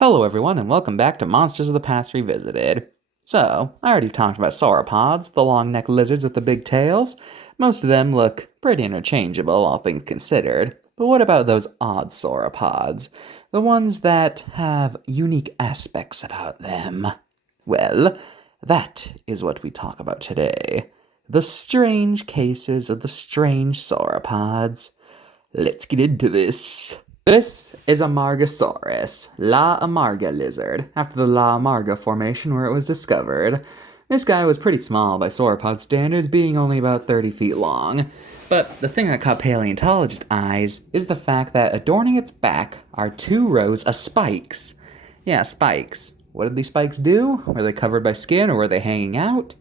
Hello everyone and welcome back to Monsters of the Past Revisited. So, I already talked about sauropods, the long-necked lizards with the big tails. Most of them look pretty interchangeable, all things considered. But what about those odd sauropods? The ones that have unique aspects about them? Well, that is what we talk about today. The strange cases of the strange sauropods. Let's get into this. This is a Margosaurus, La Amarga lizard, after the La Amarga formation where it was discovered. This guy was pretty small by sauropod standards, being only about 30 feet long. But the thing that caught paleontologists' eyes is the fact that adorning its back are two rows of spikes. Yeah, spikes. What did these spikes do? Were they covered by skin or were they hanging out?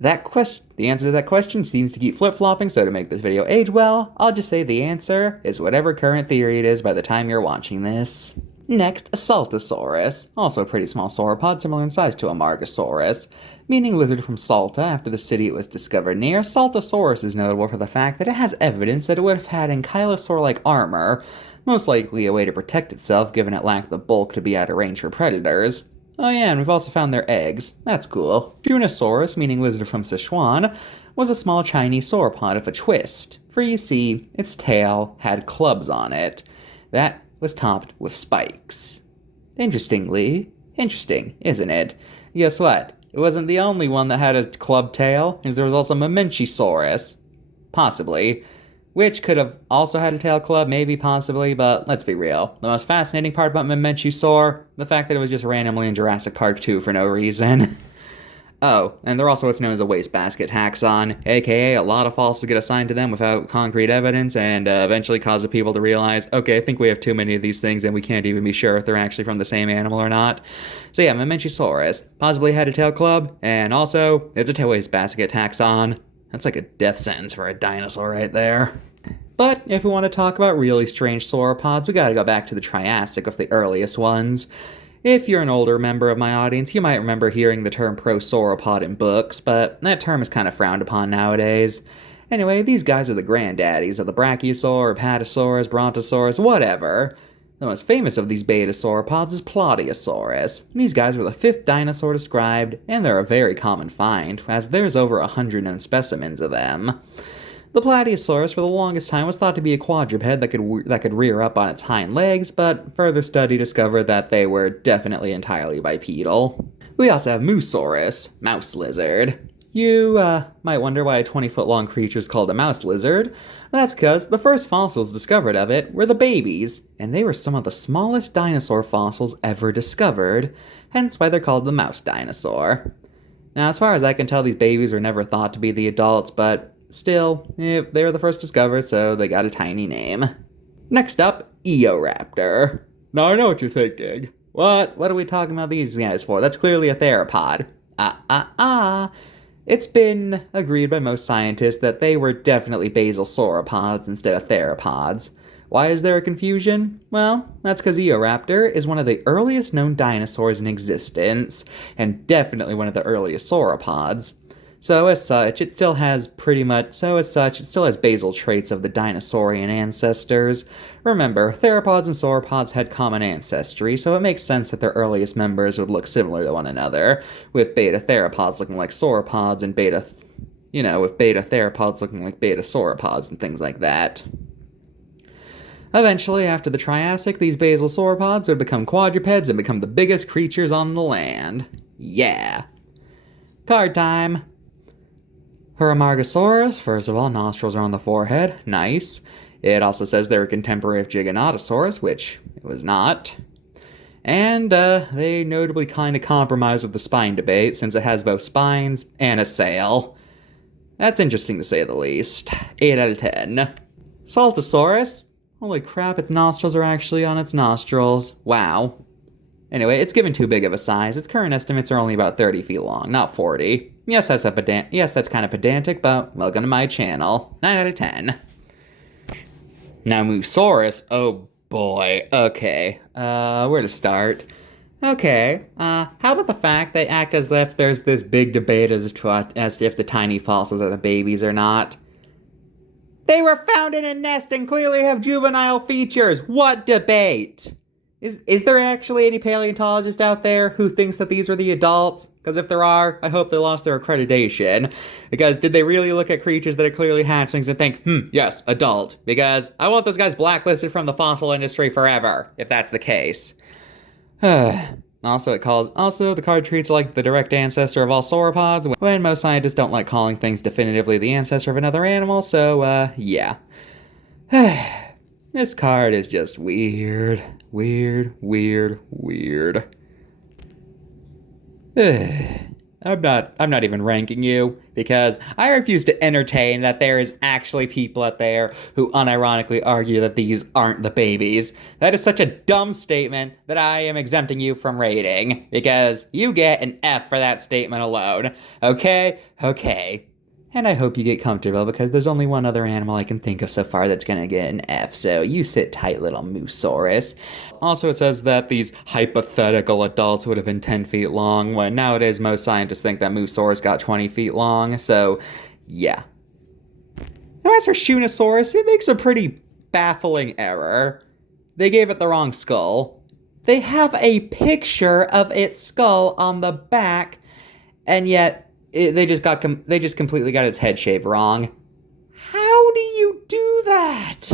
The answer to that question seems to keep flip-flopping, so to make this video age well, I'll just say the answer is whatever current theory it is by the time you're watching this. Next, a Saltasaurus, also a pretty small sauropod similar in size to a Margosaurus. Meaning lizard from Salta after the city it was discovered near, Saltasaurus is notable for the fact that it has evidence that it would have had ankylosaur-like armor, most likely a way to protect itself given it lacked the bulk to be out of range for predators. Oh yeah, and we've also found their eggs. That's cool. Junosaurus, meaning lizard from Sichuan, was a small Chinese sauropod of a twist, for you see, its tail had clubs on it. That was topped with spikes. Interesting, isn't it? Guess what? It wasn't the only one that had a club tail, because there was also Mamenchisaurus. Possibly. Which could have also had a tail club, maybe, possibly, but let's be real. The most fascinating part about Mamenchisaur, the fact that it was just randomly in Jurassic Park 2 for no reason. Oh, and they're also what's known as a wastebasket taxon, aka a lot of fossils get assigned to them without concrete evidence and eventually causes people to realize, okay, I think we have too many of these things and we can't even be sure if they're actually from the same animal or not. So yeah, Mamenchisaurus possibly had a tail club, and also, it's a wastebasket taxon. That's like a death sentence for a dinosaur right there. But if we want to talk about really strange sauropods, we gotta go back to the Triassic of the earliest ones. If you're an older member of my audience, you might remember hearing the term prosauropod in books, but that term is kind of frowned upon nowadays. Anyway, these guys are the granddaddies of the Brachiosaur, Apatosaurus, Brontosaurus, whatever. The most famous of these beta sauropods is Plateosaurus. These guys were the fifth dinosaur described, and they're a very common find, as there's over 100 known specimens of them. The Plateosaurus for the longest time was thought to be a quadruped that could rear up on its hind legs, but further study discovered that they were definitely entirely bipedal. We also have Moosaurus, mouse lizard. You might wonder why a 20-foot long creature is called a mouse lizard. That's because the first fossils discovered of it were the babies, and they were some of the smallest dinosaur fossils ever discovered, hence why they're called the mouse dinosaur. Now, as far as I can tell, these babies were never thought to be the adults, but still, they were the first discovered, so they got a tiny name. Next up, Eoraptor. Now I know what you're thinking. What are we talking about these guys for? That's clearly a theropod. It's been agreed by most scientists that they were definitely basal sauropods instead of theropods. Why is there a confusion? Well, that's because Eoraptor is one of the earliest known dinosaurs in existence, and definitely one of the earliest sauropods. So as such, it still has basal traits of the dinosaurian ancestors. Remember, theropods and sauropods had common ancestry, so it makes sense that their earliest members would look similar to one another, with beta theropods looking like sauropods and beta theropods looking like beta sauropods and things like that. Eventually, after the Triassic, these basal sauropods would become quadrupeds and become the biggest creatures on the land. Yeah. Card time. Paramargosaurus, first of all, nostrils are on the forehead. Nice. It also says they were contemporary of Giganotosaurus, which it was not. And they notably kind of compromise with the spine debate, since it has both spines and a sail. That's interesting to say the least. 8 out of 10. Saltasaurus. Holy crap, its nostrils are actually on its nostrils. Wow. Anyway, it's given too big of a size. Its current estimates are only about 30 feet long, not 40. Yes, that's kind of pedantic, but welcome to my channel. 9 out of 10. Now, Moosaurus, oh boy. Okay, where to start? Okay, how about the fact they act as if there's this big debate as if the tiny fossils are the babies or not? They were found in a nest and clearly have juvenile features. What debate? Is there actually any paleontologist out there who thinks that these are the adults? Because if there are, I hope they lost their accreditation. Because did they really look at creatures that are clearly hatchlings and think, yes, adult? Because I want those guys blacklisted from the fossil industry forever, if that's the case. Also, the card treats it like the direct ancestor of all sauropods, when most scientists don't like calling things definitively the ancestor of another animal, so, yeah. This card is just weird. Weird, weird, weird. I'm not even ranking you because I refuse to entertain that there is actually people out there who unironically argue that these aren't the babies. That is such a dumb statement that I am exempting you from rating because you get an F for that statement alone. Okay? Okay. And I hope you get comfortable because there's only one other animal I can think of so far that's gonna get an F, so you sit tight, little Moosaurus. Also, it says that these hypothetical adults would have been 10 feet long, when nowadays most scientists think that Moosaurus got 20 feet long, so yeah. Now, as for Shunnosaurus, it makes a pretty baffling error. They gave it the wrong skull. They have a picture of its skull on the back, and yet they just completely got its head shape wrong. How do you do that?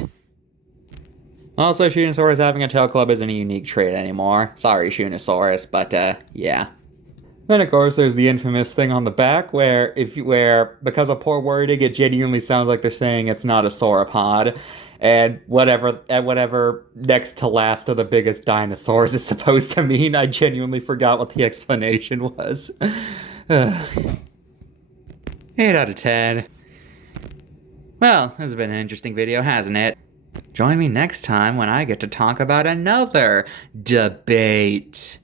Also, Shunnosaurus having a tail club isn't a unique trait anymore. Sorry, Shunnosaurus, but yeah. Then of course there's the infamous thing on the back where because of poor wording it genuinely sounds like they're saying it's not a sauropod. And whatever next to last of the biggest dinosaurs is supposed to mean, I genuinely forgot what the explanation was. 8 out of 10. Well, this has been an interesting video, hasn't it? Join me next time when I get to talk about another debate.